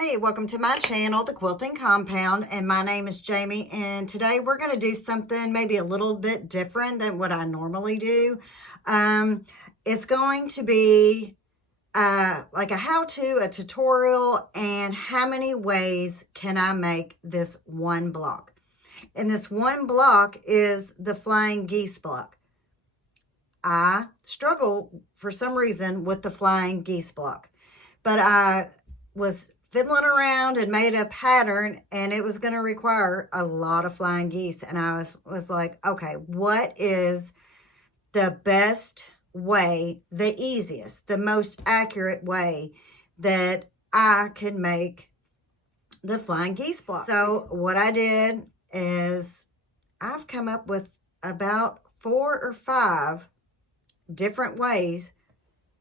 Hey, welcome to my channel, The Quilting Compound, and my name is Jamie, and today we're going to do something maybe a little bit different than what I normally do. It's going to be like a how-to, a tutorial, and how many ways can I make this one block. And this one block is the Flying Geese Block. I struggle for some reason with the Flying Geese Block, but I was fiddling around and made a pattern, and it was going to require a lot of flying geese. And I was like, okay, what is the best way, the easiest, the most accurate way that I could make the Flying Geese Block? So what I did is I've come up with about 4 or 5 different ways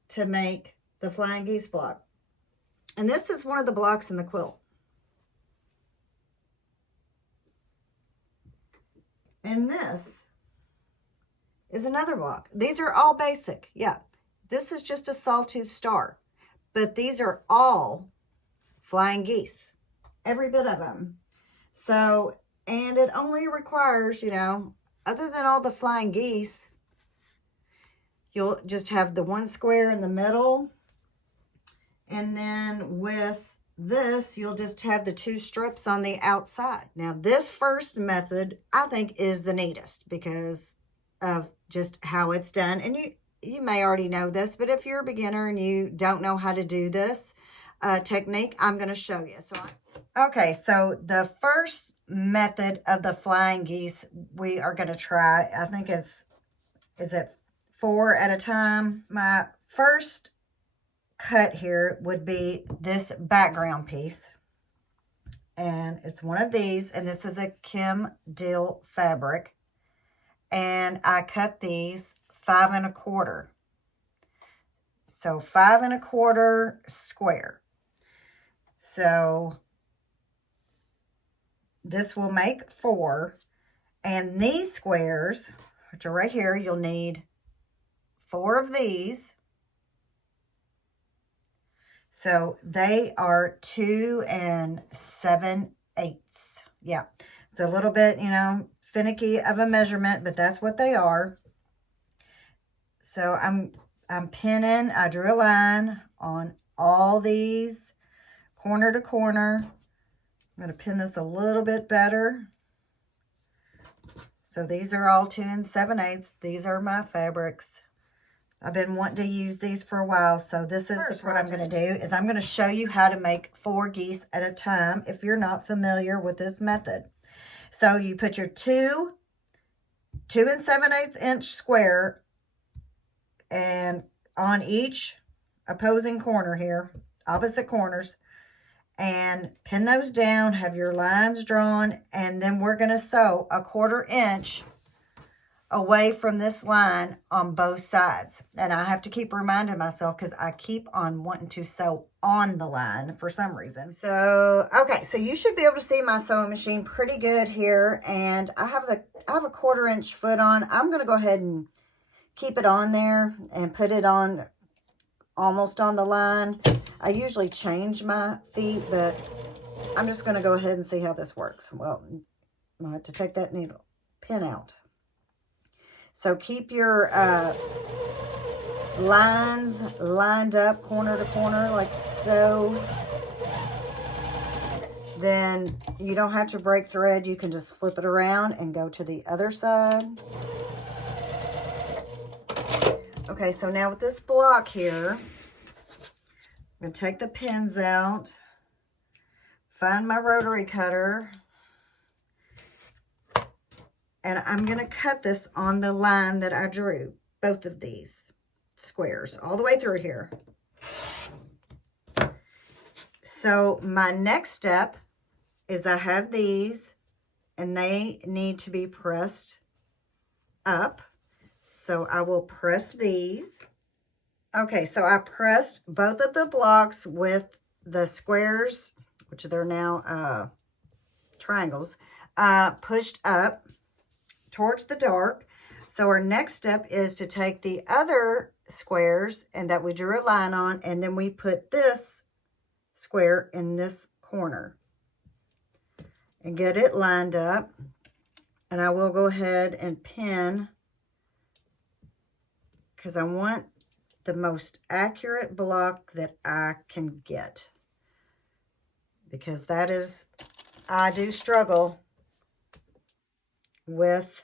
to make the Flying Geese Block. And this is one of the blocks in the quilt. And this is another block. These are all basic. Yeah, this is just a Sawtooth star. But these are all flying geese. Every bit of them. So, and it only requires, other than all the flying geese, you'll just have the one square in the middle. And then with this, you'll just have the 2 strips on the outside. Now, this first method, I think, is the neatest because of just how it's done. And you may already know this, but if you're a beginner and you don't know how to do this technique, I'm going to show you. Okay, so the first method of the flying geese we are going to try, I think is it 4 at a time? My first cut here would be this background piece, and it's one of these, and this is a Kim Deal fabric, and I cut these 5 1/4, so 5 1/4 square. So this will make 4, and these squares, which are right here, you'll need 4 of these. So they are 2 7/8. Yeah, it's a little bit, finicky of a measurement, but that's what they are. So I'm pinning. I drew a line on all these corner to corner. I'm going to pin this a little bit better. So these are all 2 7/8. These are my fabrics. I've been wanting to use these for a while, so this is what I'm going to do, is I'm going to show you how to make 4 geese at a time if you're not familiar with this method. So you put your 2 7/8 inch square and on each opposing corner here, opposite corners, and pin those down, have your lines drawn, and then we're going to sew a 1/4 inch away from this line on both sides. And I have to keep reminding myself because I keep on wanting to sew on the line for some reason. So, okay, so you should be able to see my sewing machine pretty good here. And I have a 1/4 inch foot on. I'm going to go ahead and keep it on there and put it on almost on the line. I usually change my feet, but I'm just going to go ahead and see how this works. Well, I have to take that needle pin out. So keep your lines lined up corner to corner like so. Then you don't have to break thread. You can just flip it around and go to the other side. Okay, so now with this block here, I'm going to take the pins out, find my rotary cutter, and I'm going to cut this on the line that I drew, both of these squares, all the way through here. So my next step is I have these, and they need to be pressed up. So I will press these. Okay, so I pressed both of the blocks with the squares, which they're now triangles, pushed up towards the dark. So our next step is to take the other squares and that we drew a line on, and then we put this square in this corner and get it lined up. And I will go ahead and pin, because I want the most accurate block that I can get, because that is, I do struggle with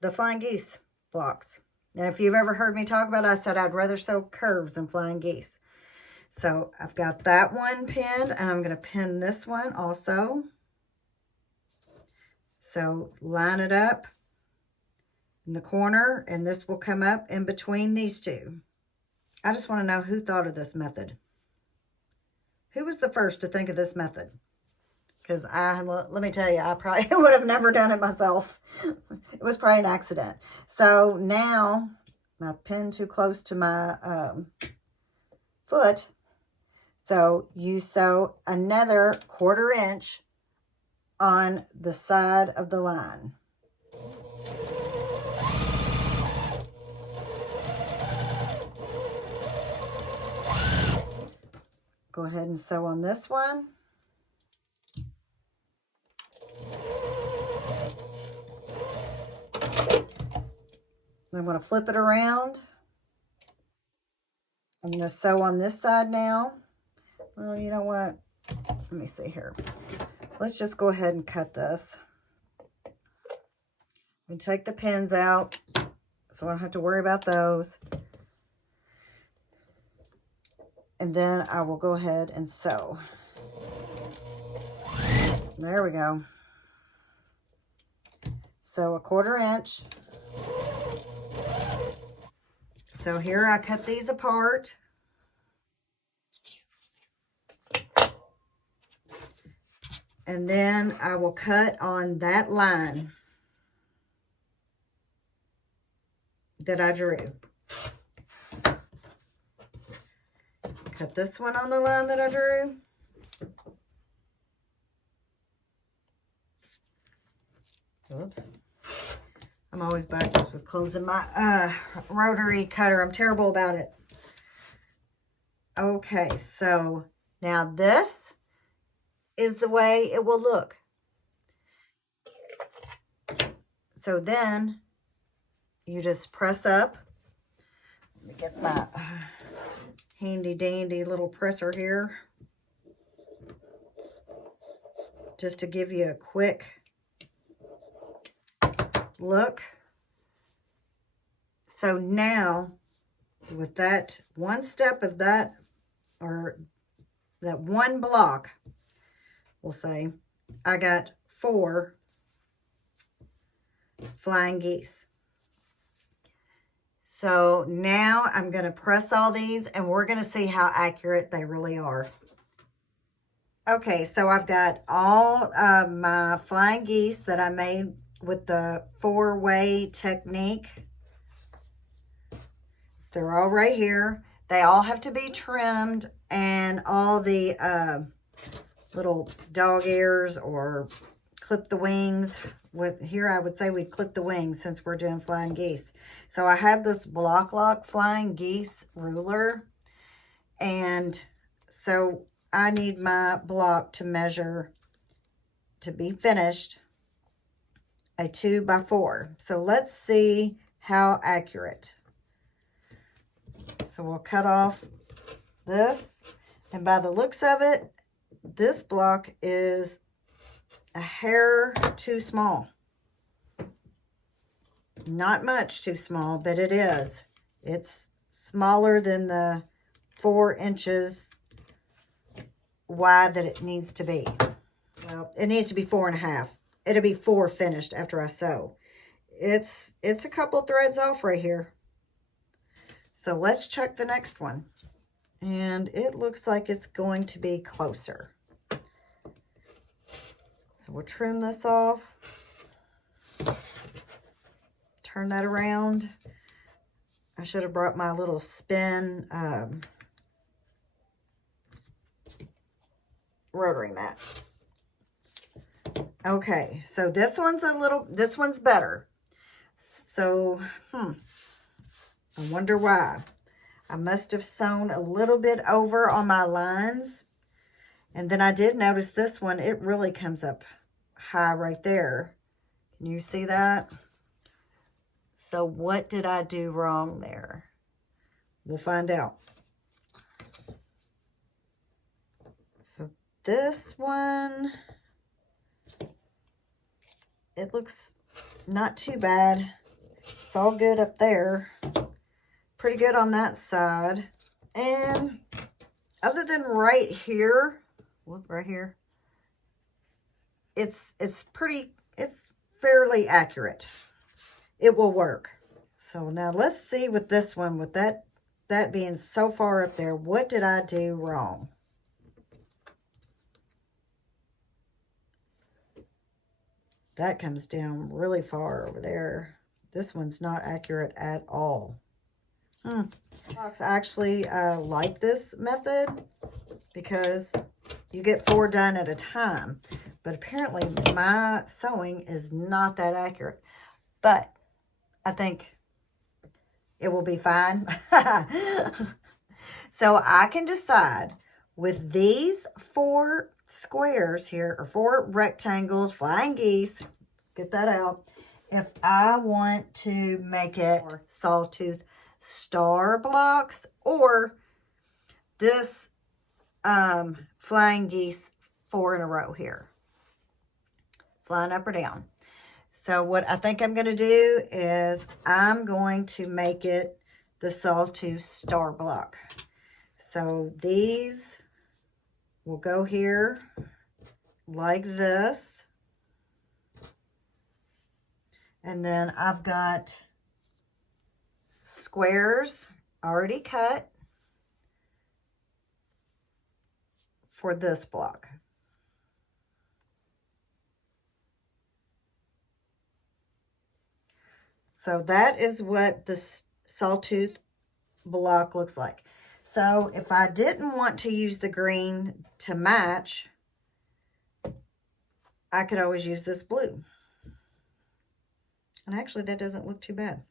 the Flying Geese blocks. And if you've ever heard me talk about it, I said I'd rather sew curves than Flying Geese. So I've got that one pinned, and I'm going to pin this one also. So line it up in the corner, and this will come up in between these two. I just want to know who thought of this method. Who was the first to think of this method? Because let me tell you, I probably would have never done it myself. It was probably an accident. So now, I pinned too close to my foot. So you sew another 1/4 inch on the side of the line. Go ahead and sew on this one. I'm going to flip it around. I'm going to sew on this side now. Well, you know what? Let me see here. Let's just go ahead and cut this. And take the pins out so I don't have to worry about those. And then I will go ahead and sew. There we go. So a 1/4 inch. So here I cut these apart. And then I will cut on that line that I drew. Cut this one on the line that I drew. Oops. I'm always backwards with closing my rotary cutter. I'm terrible about it. Okay, so now this is the way it will look. So then you just press up. Let me get my handy dandy little presser here, just to give you a quick look. So now with that one step of that, or that one block, we'll say I got 4 Flying Geese. So now I'm going to press all these, and we're going to see how accurate they really are. Okay, so I've got all my Flying Geese that I made with the 4-way technique. They're all right here. They all have to be trimmed, and all the little dog ears or clip the wings. With here, I would say we'd clip the wings since we're doing Flying Geese. So I have this Block Lock Flying Geese ruler, and so I need my block to measure, to be finished, a 2x4. So let's see how accurate. So we'll cut off this, and by the looks of it, this block is a hair too small. Not much too small, but it is. It's smaller than the 4 inches wide that it needs to be. Well, it needs to be 4.5. It'll be 4 finished after I sew. It's a couple threads off right here. So let's check the next one. And it looks like it's going to be closer. So we'll trim this off. Turn that around. I should have brought my little spin rotary mat. Okay, so this one's better. So, I wonder why. I must have sewn a little bit over on my lines, And then I did notice this one, it really comes up high right there. Can you see that? So what did I do wrong there? We'll find out. So this one, it looks not too bad. It's all good up there. Pretty good on that side. And other than right here, look right here, it's fairly accurate. It will work. So now let's see with this one, with that being so far up there, what did I do wrong? That comes down really far over there. This one's not accurate at all. Box actually like this method because you get 4 done at a time. But apparently my sewing is not that accurate. But I think it will be fine. So I can decide with these 4 squares here, or 4 rectangles, flying geese, get that out, if I want to make it Sawtooth star blocks or this flying geese 4 in a row here, flying up or down. So what I think I'm going to do is I'm going to make it the Sawtooth star block. So these will go here like this. And then I've got squares already cut for this block. So that is what the Sawtooth block looks like. So if I didn't want to use the green to match, I could always use this blue. And actually that doesn't look too bad.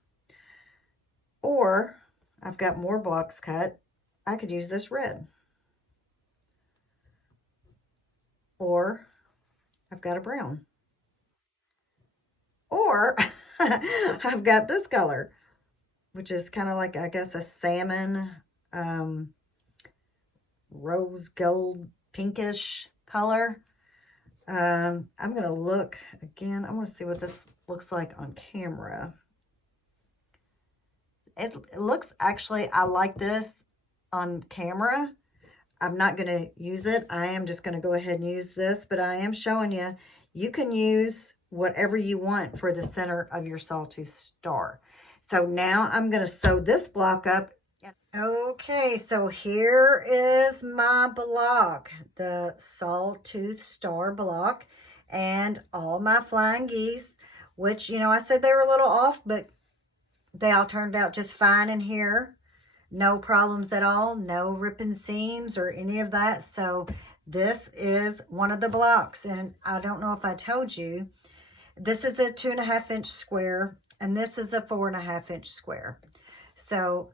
Or I've got more blocks cut. I could use this red. Or I've got a brown. Or I've got this color, which is kind of like, I guess, a salmon, rose gold, pinkish color. I'm going to look again. I want to see what this looks like on camera. It looks, actually, I like this on camera. I'm not going to use it. I am just going to go ahead and use this, but I am showing you, you can use whatever you want for the center of your Sawtooth star. So now I'm going to sew this block up. Okay, so here is my block, the Sawtooth star block, and all my flying geese, which, you know, I said they were a little off, but they all turned out just fine in here. No problems at all, no ripping seams or any of that. So this is one of the blocks, and I don't know if I told you, this is a 2.5-inch square, and this is a 4.5-inch square. So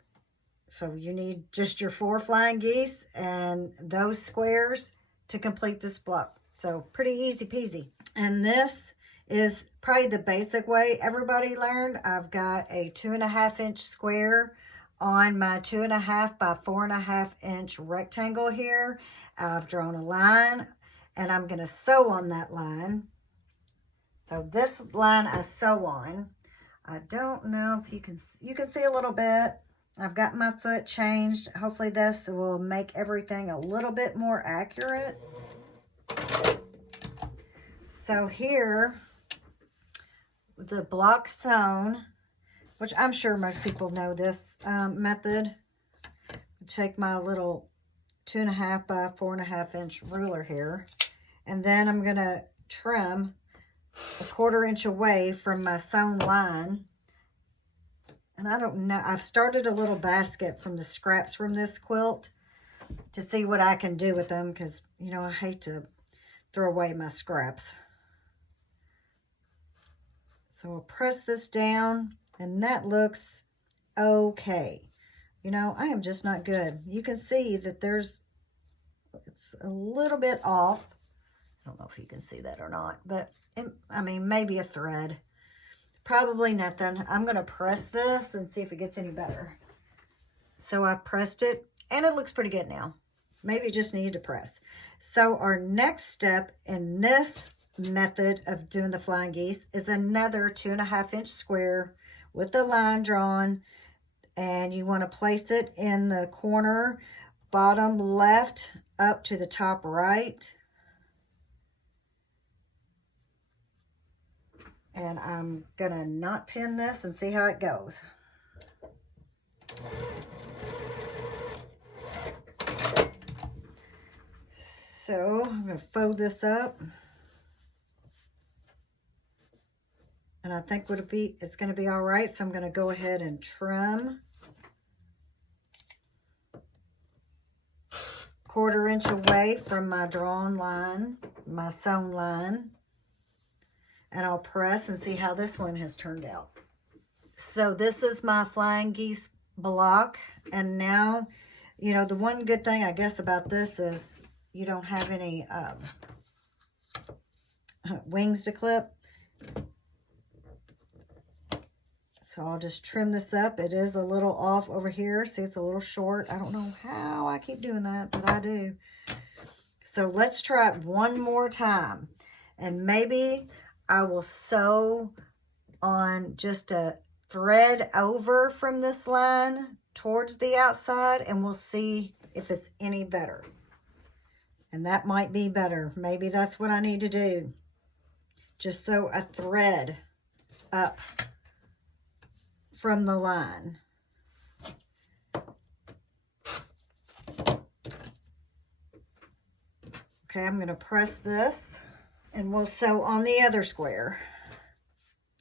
you need just your 4 flying geese and those squares to complete this block. So pretty easy peasy. And this is probably the basic way everybody learned. I've got a 2.5-inch square on my 2.5 by 4.5 inch rectangle here. I've drawn a line and I'm going to sew on that line. So this line I sew on. I don't know if you can see a little bit. I've got my foot changed. Hopefully this will make everything a little bit more accurate. So here, the block sewn, which I'm sure most people know this method. Take my little 2.5 by 4.5 inch ruler here, and then I'm going to trim 1/4 inch away from my sewn line. And I don't know, I've started a little basket from the scraps from this quilt to see what I can do with them, because, you know, I hate to throw away my scraps. So I'll press this down, and that looks okay. You know, I am just not good. You can see that there's It's a little bit off. I don't know if you can see that or not, but I mean, maybe a thread. Probably nothing. I'm going to press this and see if it gets any better. So I pressed it, and it looks pretty good now. Maybe it just needed to press. So our next step in this method of doing the flying geese is another 2.5-inch square with the line drawn, and you want to place it in the corner bottom left up to the top right. And I'm gonna not pin this and see how it goes. So I'm gonna fold this up. And I think it's gonna be all right. So I'm gonna go ahead and trim 1/4 inch away from my drawn line, my sewn line. And I'll press and see how this one has turned out. So this is my Flying Geese block. And now, you know, the one good thing I guess about this is you don't have any wings to clip. So I'll just trim this up. It is a little off over here. See, it's a little short. I don't know how I keep doing that, but I do. So let's try it one more time. And maybe I will sew on just a thread over from this line towards the outside, and we'll see if it's any better. And that might be better. Maybe that's what I need to do. Just sew a thread up from the line. Okay, I'm going to press this. And we'll sew on the other square.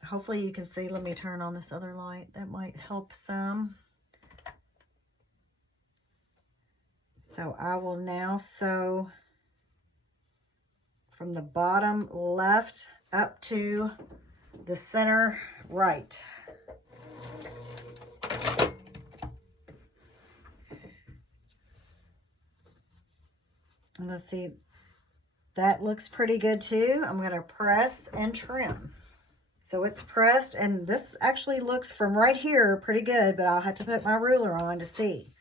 Hopefully you can see. Let me turn on this other light. That might help some. So I will now sew from the bottom left up to the center right. And let's see. That looks pretty good too. I'm going to press and trim. So it's pressed, and this actually looks from right here pretty good, but I'll have to put my ruler on to see.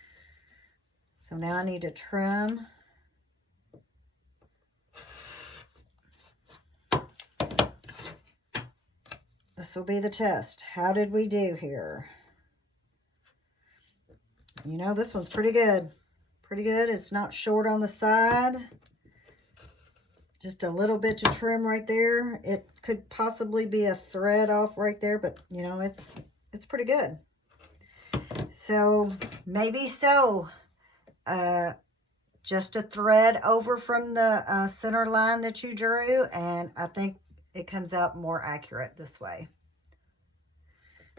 So now I need to trim. This will be the test. How did we do here? You know, this one's pretty good. Pretty good. It's not short on the side. Just a little bit to trim right there. It could possibly be a thread off right there, but you know, it's pretty good. So maybe sew just a thread over from the center line that you drew, and I think it comes out more accurate this way.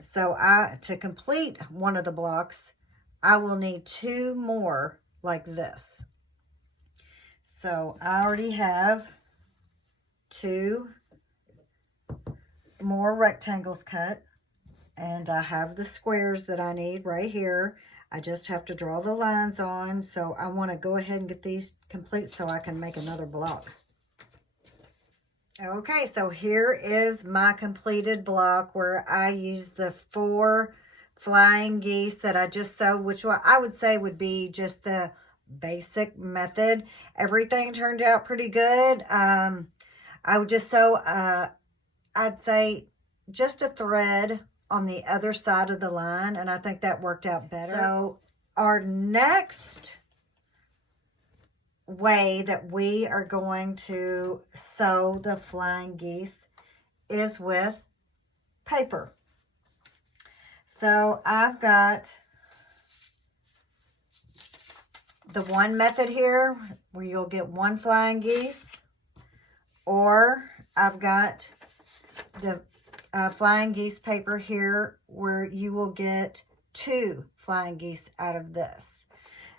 So to complete one of the blocks, I will need 2 more like this. So I already have 2 more rectangles cut, and I have the squares that I need right here. I just have to draw the lines on. So I want to go ahead and get these complete so I can make another block. Okay, so here is my completed block where I used the 4 flying geese that I just sewed, which I would say would be just the basic method. Everything turned out pretty good. I would just sew, I'd say just a thread on the other side of the line, and I think that worked out better. So our next way that we are going to sew the flying geese is with paper. So I've got the one method here where you'll get 1 flying geese, or I've got the flying geese paper here where you will get 2 flying geese out of this.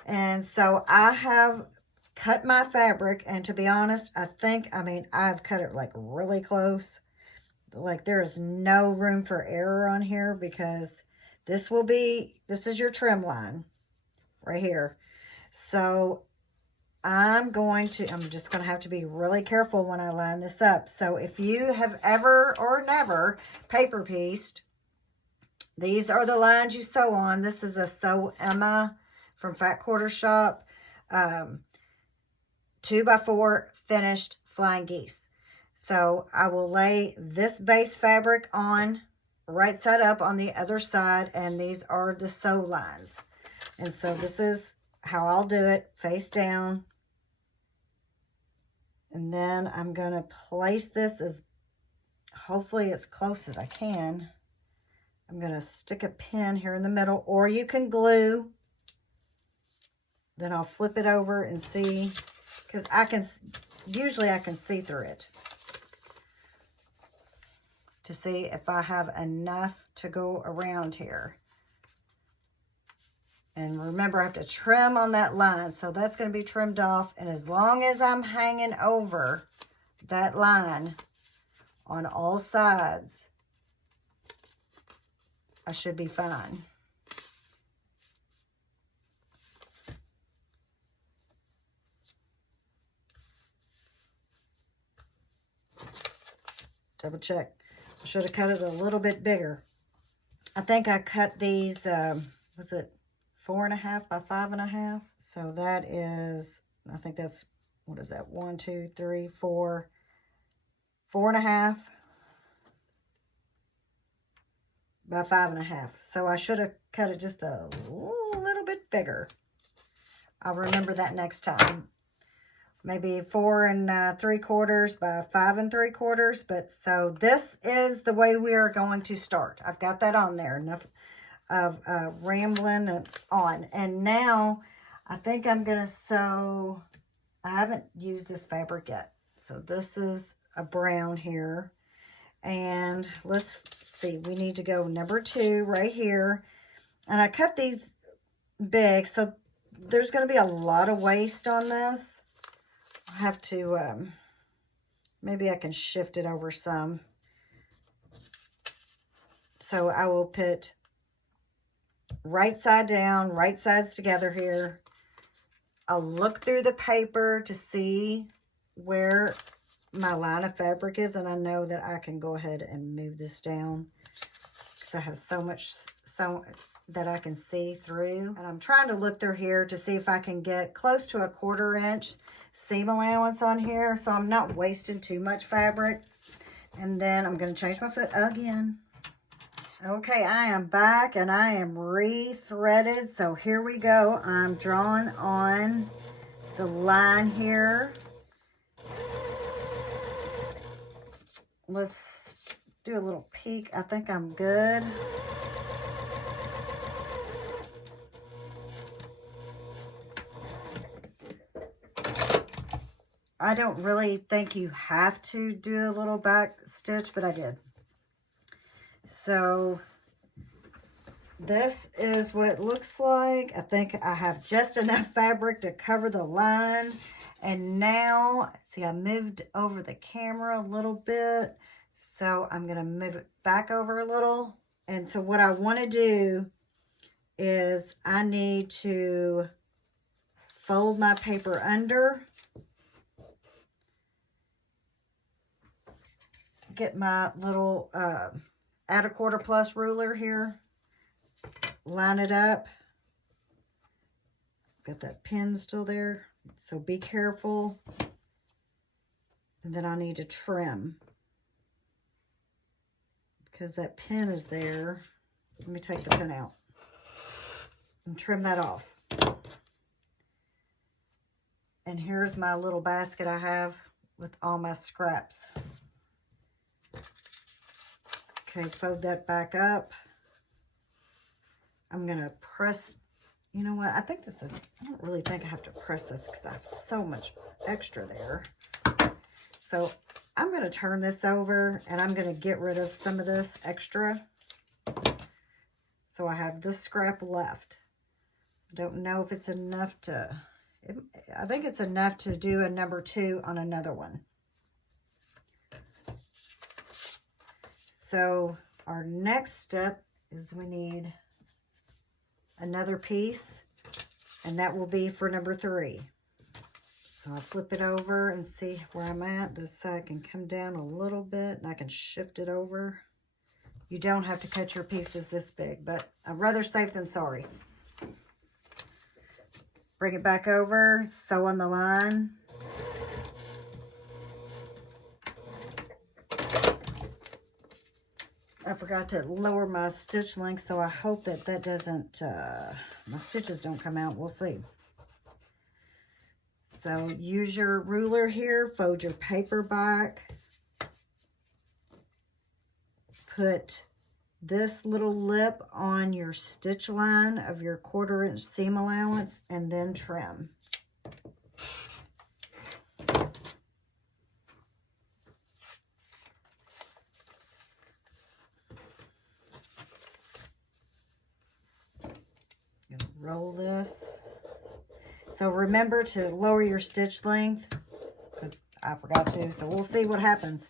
And so I have cut my fabric, and to be honest, I've cut it like really close. Like there is no room for error on here, because this is your trim line right here. So I'm just going to have to be really careful when I line this up. So if you have ever or never paper pieced, these are the lines you sew on. This is a Sew Emma from Fat Quarter Shop. 2x4 finished Flying Geese. So I will lay this base fabric on right side up on the other side, and these are the sew lines. And so this is how I'll do it, face down. And then I'm going to place this as, hopefully as close as I can. I'm going to stick a pin here in the middle, or you can glue. Then I'll flip it over and see, because usually I can see through it to see if I have enough to go around here. And remember, I have to trim on that line, so that's going to be trimmed off. And as long as I'm hanging over that line on all sides, I should be fine. Double check. I should have cut it a little bit bigger. I think I cut these, was it 4.5 by 5.5? So that is, I think that's, what is that? 1, 2, 3, 4, 4.5 by 5.5. So I should have cut it just a little bit bigger. I'll remember that next time. Maybe 4 3/4 by 5 3/4. But so this is the way we are going to start. I've got that on there. Enough of rambling on. And now I think I'm going to sew. I haven't used this fabric yet. So this is a brown here. And let's see. We need to go number 2 right here. And I cut these big. So there's going to be a lot of waste on this. I have to, maybe I can shift it over some. So I will put right side down, right sides together here. I'll look through the paper to see where my line of fabric is, and I know that I can go ahead and move this down because I have so much that I can see through. And I'm trying to look through here to see if I can get close to a 1/4 inch seam allowance on here, so I'm not wasting too much fabric. And then I'm going to change my foot again. Okay, I am back and I am re-threaded. So here we go. I'm drawing on the line here. Let's do a little peek. I think I'm good. I don't really think you have to do a little back stitch, but I did. So this is what it looks like. I think I have just enough fabric to cover the line. And now, see, I moved over the camera a little bit. So I'm going to move it back over a little. And so what I want to do is I need to fold my paper under. Get my little add a 1/4 plus ruler here, line it up. Got that pin still there, so be careful. And then I need to trim because that pin is there. Let me take the pin out and trim that off. And here's my little basket I have with all my scraps. Okay, fold that back up. I'm going to press, you know what, I think this is, I don't really think I have to press this because I have so much extra there. So I'm going to turn this over and I'm going to get rid of some of this extra. So I have this scrap left. I don't know if it's enough to, I think it's enough to do a number 2 on another one. So our next step is we need another piece, and that will be for number 3. So I flip it over and see where I'm at. This side can come down a little bit and I can shift it over. You don't have to cut your pieces this big, but I'd rather safe than sorry. Bring it back over, sew on the line. I forgot to lower my stitch length, so I hope that that doesn't, my stitches don't come out. We'll see. So use your ruler here, fold your paper back. Put this little lip on your stitch line of your 1/4 inch seam allowance and then trim. Roll this. So remember to lower your stitch length because I forgot to, so we'll see what happens.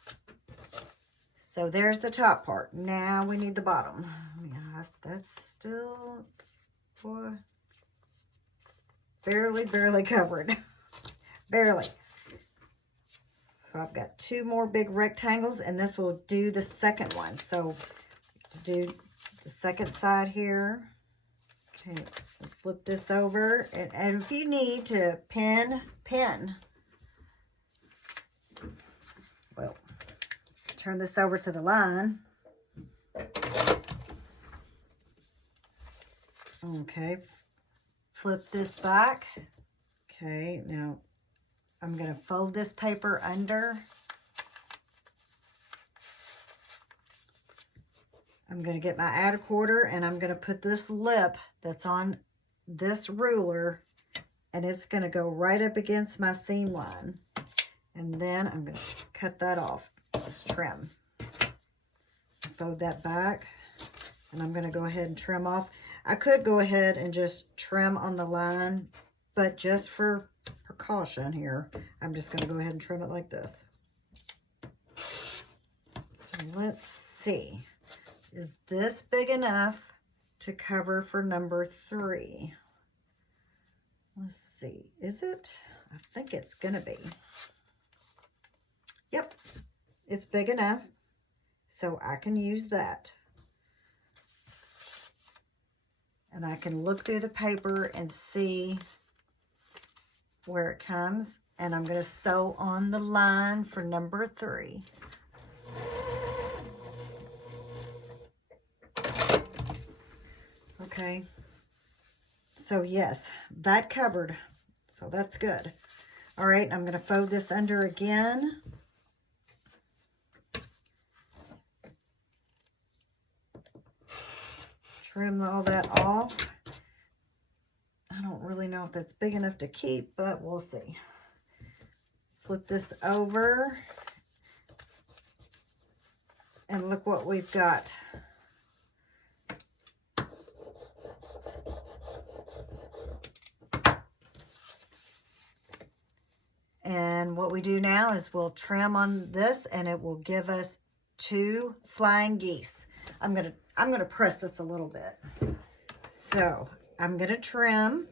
So there's the top part. Now we need the bottom. Yeah, that's still, boy, barely covered. Barely. So I've got 2 more big rectangles and this will do the second one. So to do the second side here, okay, flip this over. And if you need to pin. Well, turn this over to the line. Okay, flip this back. Okay, now I'm going to fold this paper under. I'm going to get my AccuQuilt and I'm going to put this lip that's on this ruler and it's going to go right up against my seam line. And then I'm going to cut that off. Just trim. Fold that back and I'm going to go ahead and trim off. I could go ahead and just trim on the line, but just for precaution here, I'm just going to go ahead and trim it like this. So let's see. Is this big enough to cover for number 3? Let's see. Is it? I think it's going to be. Yep. It's big enough. So I can use that. And I can look through the paper and see where it comes. And I'm going to sew on the line for number 3. Okay. So yes, that covered. So that's good. All right, I'm going to fold this under again. Trim all that off. I don't really know if that's big enough to keep, but we'll see. Flip this over. And look what we've got. And what we do now is we'll trim on this and it will give us 2 flying geese. I'm gonna press this a little bit. So I'm gonna trim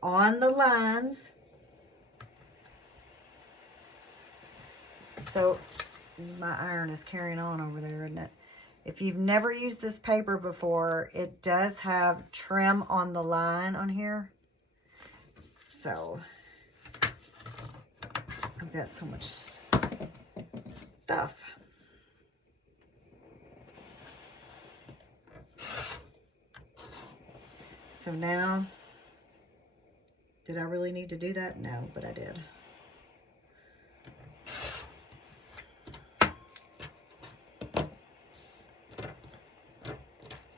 on the lines. So my iron is carrying on over there, isn't it? If you've never used this paper before, it does have trim on the line on here. So I've got so much stuff. So now, did I really need to do that? No, but I did.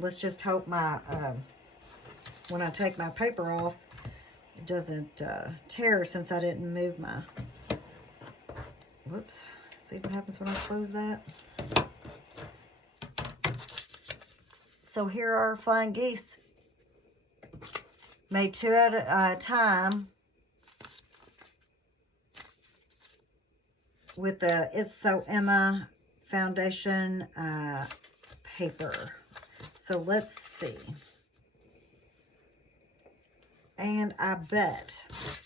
Let's just hope my, when I take my paper off, it doesn't tear since I didn't move my, whoops, see what happens when I close that? So here are our flying geese. Made 2 at a time with the It's So Emma foundation paper. So let's see. And I bet,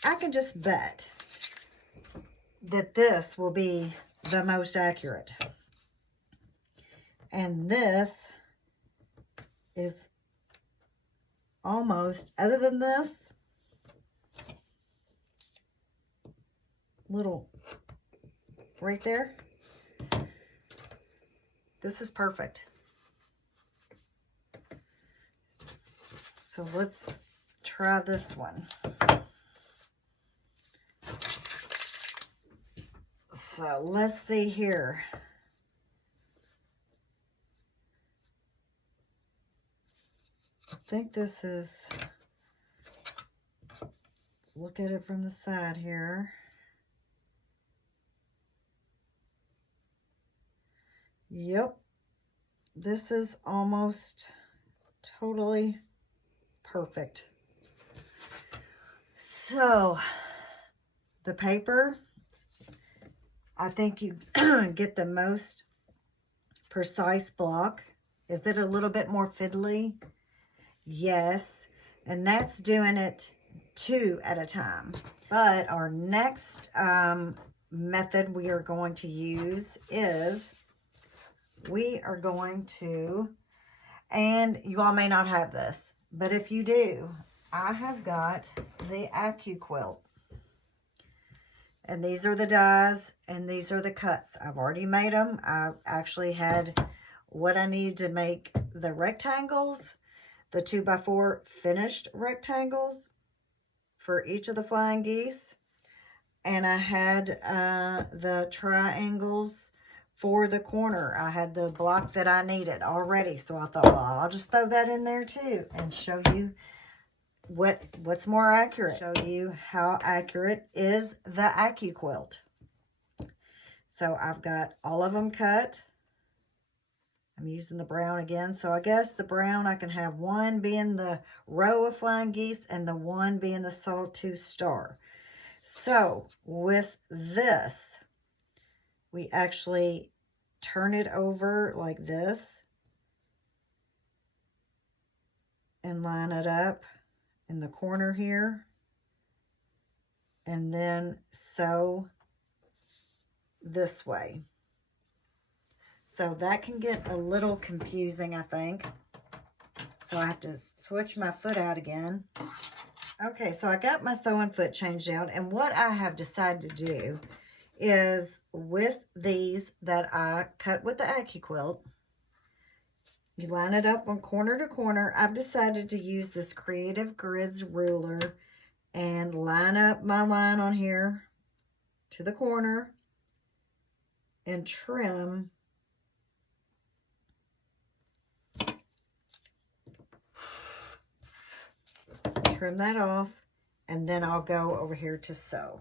I can just bet that this will be the most accurate. And this is almost, other than this little right there, this is perfect. So let's try this one. So let's see here. I think this is, let's look at it from the side here. Yep, this is almost totally perfect. So the paper, I think you get the most precise block. Is it a little bit more fiddly? Yes, and that's doing it 2 at a time. But our next method we are going to use is we are going to, and you all may not have this, but if you do, I have got the AccuQuilt. And these are the dies, and these are the cuts. I've already made them. I actually had what I need to make the rectangles, the 2x4 finished rectangles for each of the flying geese. And I had the triangles for the corner. I had the block that I needed already. So I thought, well, I'll just throw that in there too and show you what's more accurate. Show you how accurate is the AccuQuilt. So I've got all of them cut. I'm using the brown again. So I guess the brown, I can have one being the row of flying geese and the one being the Sawtooth star. So with this, we actually turn it over like this and line it up in the corner here, and then sew this way. So that can get a little confusing, I think. So I have to switch my foot out again. Okay, so I got my sewing foot changed out, and what I have decided to do is with these that I cut with the AccuQuilt, you line it up on corner to corner. I've decided to use this Creative Grids ruler and line up my line on here to the corner and trim that off, and then I'll go over here to sew.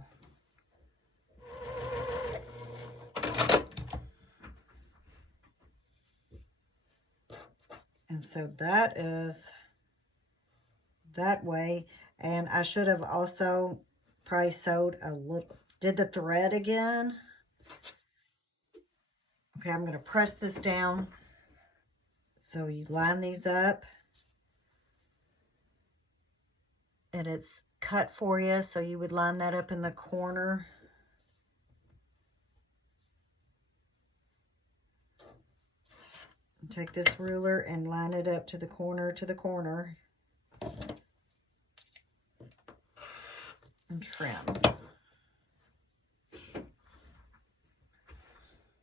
And so that is that way. And I should have also probably sewed a little, did the thread again. Okay, I'm going to press this down. So you line these up. And it's cut for you, so you would line that up in the corner. Take this ruler and line it up to the corner and trim.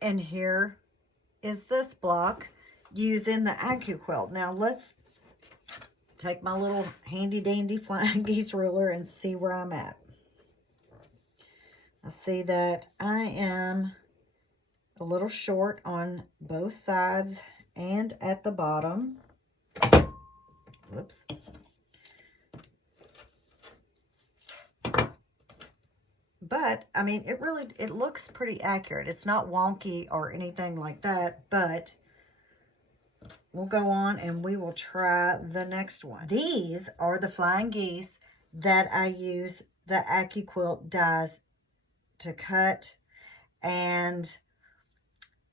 And here is this block using the AccuQuilt. Now let's take my little handy dandy flying geese ruler and see where I'm at. I see that I am a little short on both sides and at the bottom. Whoops. But, I mean, it looks pretty accurate. It's not wonky or anything like that, but we'll go on and we will try the next one. These are the flying geese that I use the AccuQuilt dies to cut, and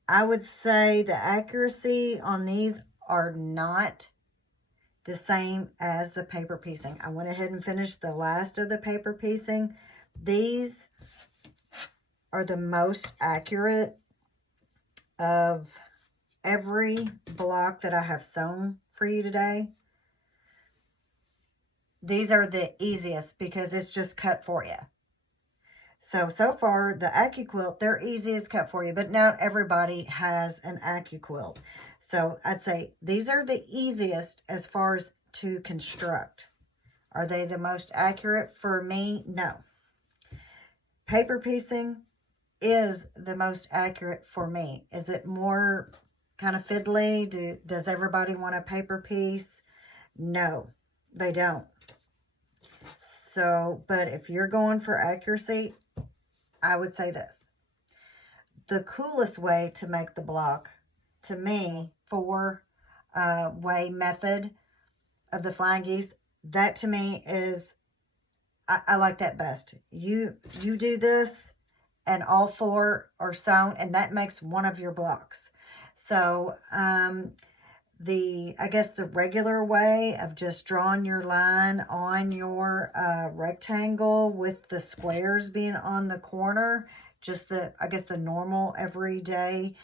I would say the accuracy on these are not the same as the paper piecing. I went ahead and finished the last of the paper piecing. These are the most accurate of every block that I have sewn for you today. These are the easiest because it's just cut for you. So far, the AccuQuilt, they're easy as cut for you, but not everybody has an AccuQuilt. So I'd say these are the easiest as far as to construct. Are they the most accurate for me? No. Paper piecing is the most accurate for me. Is it more kind of fiddly? Does everybody want a paper piece? No, they don't. So, but if you're going for accuracy, I would say this. The coolest way to make the block, to me, four-way method of the Flying Geese, that to me is, I like that best. You do this, and all four are sewn, and that makes one of your blocks. So, I guess the regular way of just drawing your line on your rectangle with the squares being on the corner, just I guess the normal everyday,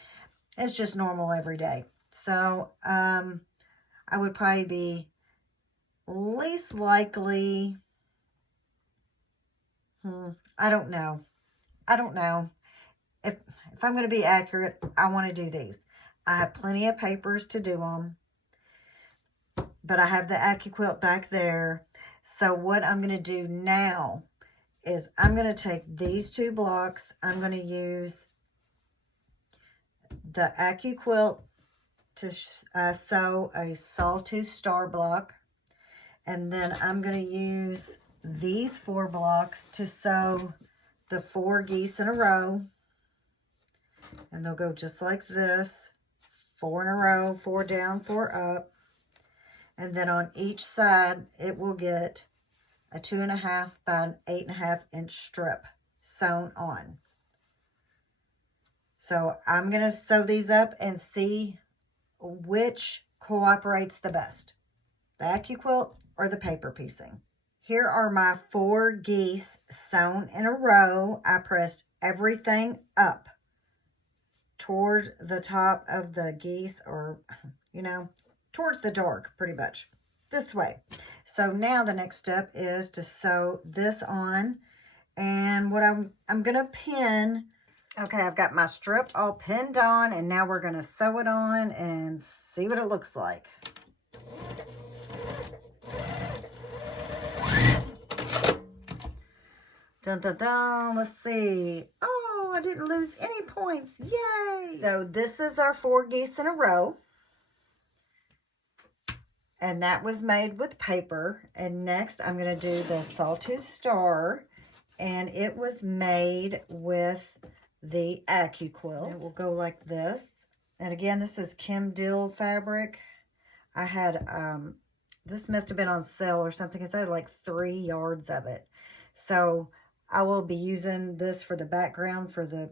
it's just normal every day. So I would probably be least likely, I don't know. If I'm going to be accurate, I want to do these. I have plenty of papers to do them, but I have the AccuQuilt back there. So what I'm going to do now is I'm going to take these two blocks. I'm going to use the AccuQuilt to sew a Sawtooth star block. And then I'm going to use these four blocks to sew the 4 geese in a row. And they'll go just like this. 4 in a row, 4 down, 4 up. And then on each side, it will get a 2.5 by an 8.5 inch strip sewn on. So I'm going to sew these up and see which cooperates the best, the AccuQuilt or the paper piecing. Here are my 4 geese sewn in a row. I pressed everything up towards the top of the geese, or, towards the dark, pretty much. This way. So now the next step is to sew this on. And what I'm going to pin. Okay, I've got my strip all pinned on, and now we're going to sew it on and see what it looks like. Dun, dun, dun. Let's see. Oh, I didn't lose any points. Yay! So this is our 4 geese in a row. And that was made with paper. And next I'm going to do the Sawtooth star. And it was made with the AccuQuilt. It will go like this. And again, this is Kim Dill fabric. I had, this must have been on sale or something, because I had like 3 yards of it. So I will be using this for the background for the,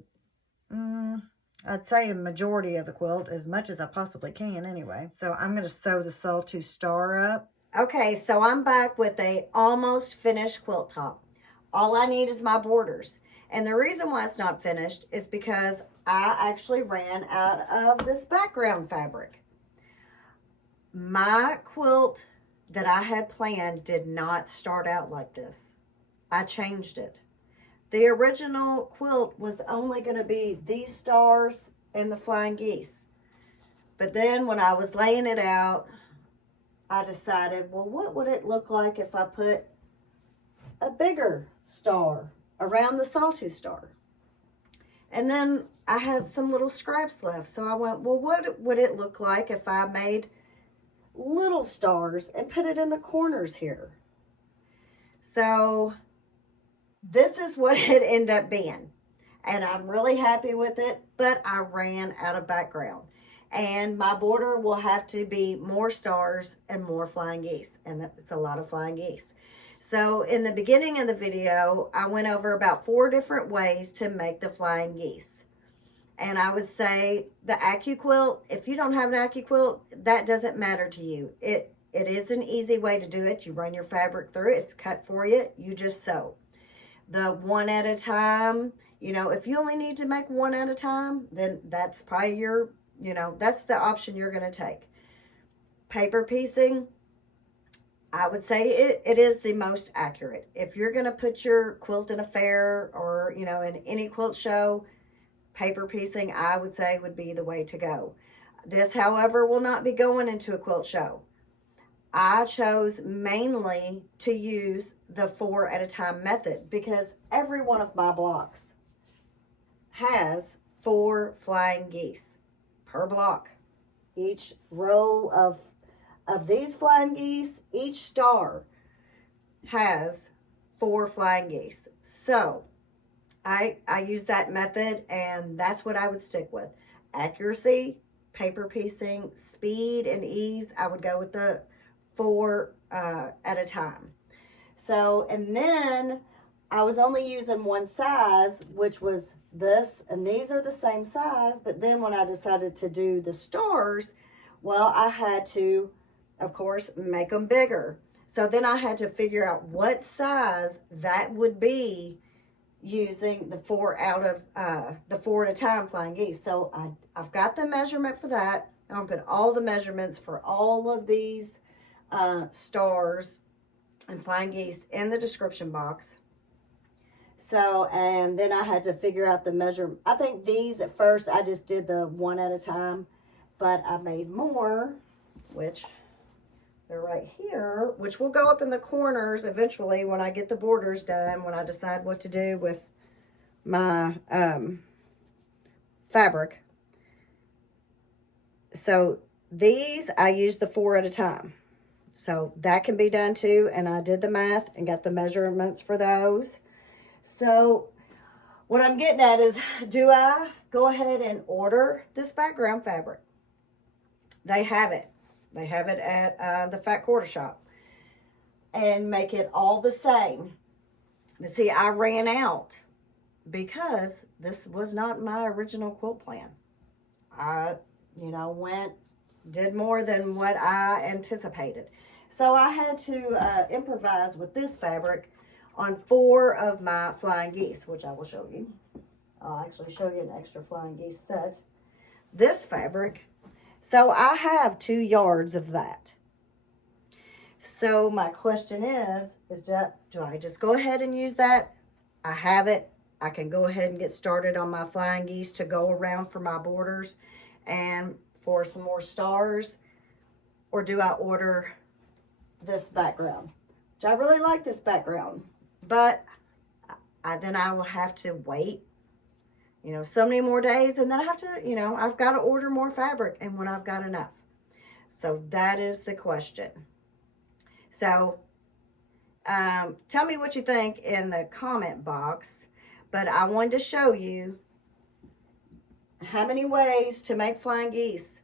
I'd say a majority of the quilt, as much as I possibly can anyway. So I'm going to sew the Sawtooth star up. Okay, so I'm back with a almost finished quilt top. All I need is my borders. And the reason why it's not finished is because I actually ran out of this background fabric. My quilt that I had planned did not start out like this. I changed it. The original quilt was only going to be these stars and the flying geese. But then when I was laying it out, I decided, well, what would it look like if I put a bigger star around the Sawtooth star? And then I had some little scraps left. So I went, well, what would it look like if I made little stars and put it in the corners here? So this is what it ended up being. And I'm really happy with it, but I ran out of background. And my border will have to be more stars and more flying geese. And that's a lot of flying geese. So in the beginning of the video, I went over about 4 different ways to make the flying geese. And I would say the AccuQuilt, if you don't have an AccuQuilt, that doesn't matter to you. It is an easy way to do it. You run your fabric through it. It's cut for you. You just sew. The one at a time, You know, if you only need to make one at a time, then that's probably your, you know, that's the option you're going to take. Paper piecing, I would say it is the most accurate. If you're going to put your quilt in a fair or, you know, in any quilt show, paper piecing, I would say, would be the way to go. This, however, will not be going into a quilt show. I chose mainly to use the 4 at a time method because every one of my blocks has 4 flying geese per block. Each row of these flying geese, each star has 4 flying geese. So I use that method, and that's what I would stick with. Accuracy, paper piecing, speed, and ease, I would go with the 4 at a time. So, and then I was only using one size, which was this, and these are the same size, but then when I decided to do the stars, well, I had to, of course, make them bigger. So then I had to figure out what size that would be using the 4 out of the 4 at a time flying geese. So I've got the measurement for that. I'm gonna put all the measurements for all of these stars and flying geese in the description box. So, and then I had to figure out the measure. I think these at first I just did the 1 at a time, but I made more, which they're right here, which will go up in the corners eventually when I get the borders done, when I decide what to do with my fabric. So these, I use the 4 at a time. So that can be done too, and I did the math and got the measurements for those. So what I'm getting at is, do I go ahead and order this background fabric? They have it. They have it at the Fat Quarter Shop, and make it all the same. But see, I ran out because this was not my original quilt plan. I, you know, did more than what I anticipated. So I had to improvise with this fabric on 4 of my flying geese, which I will show you. I'll actually show you an extra flying geese set. This fabric, so I have 2 yards of that. So my question is do I just go ahead and use that? I have it. I can go ahead and get started on my flying geese to go around for my borders and for some more stars. Or do I order this background? Which I really like this background. But then I will have to wait, you know, so many more days. And then I have to, you know, I've got to order more fabric, and when I've got enough. So that is the question. So tell me what you think in the comment box. But I wanted to show you how many ways to make flying geese,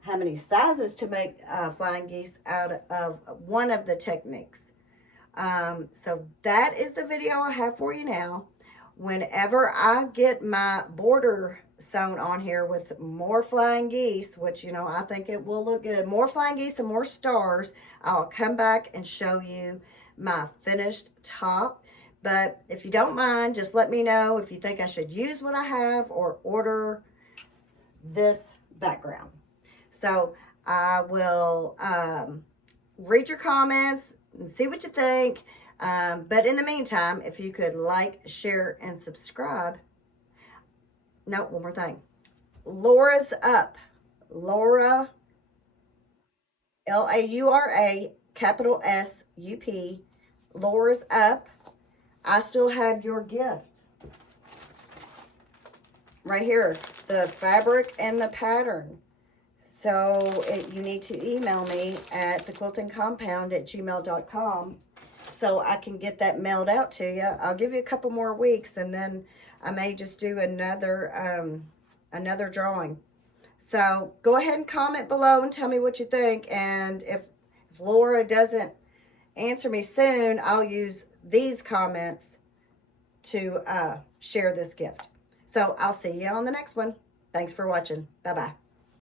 how many sizes to make flying geese out of one of the techniques. So that is the video I have for you now. Whenever I get my border sewn on here with more flying geese, which, you know, I think it will look good, more flying geese and more stars, I'll come back and show you my finished top. But if you don't mind, just let me know if you think I should use what I have or order this background. So I will read your comments and see what you think. But in the meantime, if you could like, share, and subscribe. No, one more thing. Laura's Up. Laura, Laura, capital S-U-P. Laura's Up. I still have your gift. Right here. The fabric and the pattern. So you need to email me at thequiltingcompound@gmail.com so I can get that mailed out to you. I'll give you a couple more weeks, and then I may just do another drawing. So go ahead and comment below and tell me what you think. And if Laura doesn't answer me soon, I'll use these comments to share this gift. So I'll see you on the next one. Thanks for watching. Bye-bye.